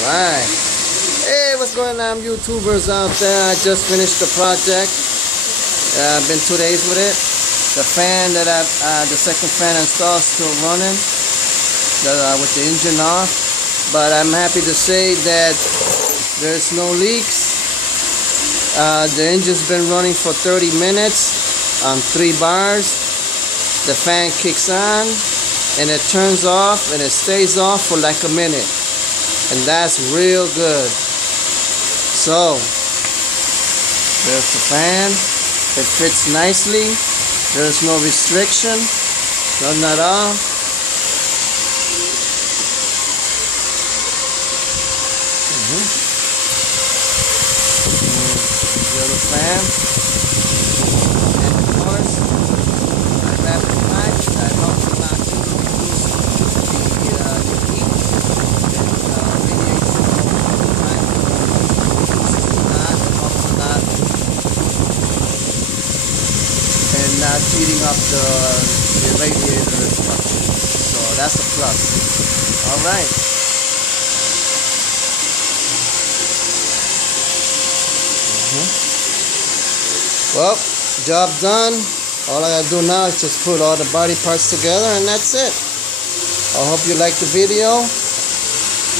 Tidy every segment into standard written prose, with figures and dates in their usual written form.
Alright. Hey, what's going on, YouTubers out there? I just finished the project. Been 2 days with it. The fan that the second fan installed is still running with the engine off. But I'm happy to say that there's no leaks. The engine's been running for 30 minutes on 3 bars. The fan kicks on and it turns off and it stays off for like a minute. And that's real good. So, there's the fan. It fits nicely. There's no restriction. None at all. The other fan. And of course, I wrap it tight. That helps a lot to reduce the heat. And not heating up the radiator structure. So that's a plus. Alright. Well, job done. All I gotta do now is just put all the body parts together and that's it. I hope you like the video.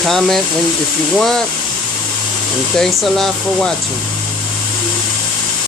Comment if you want. And thanks a lot for watching.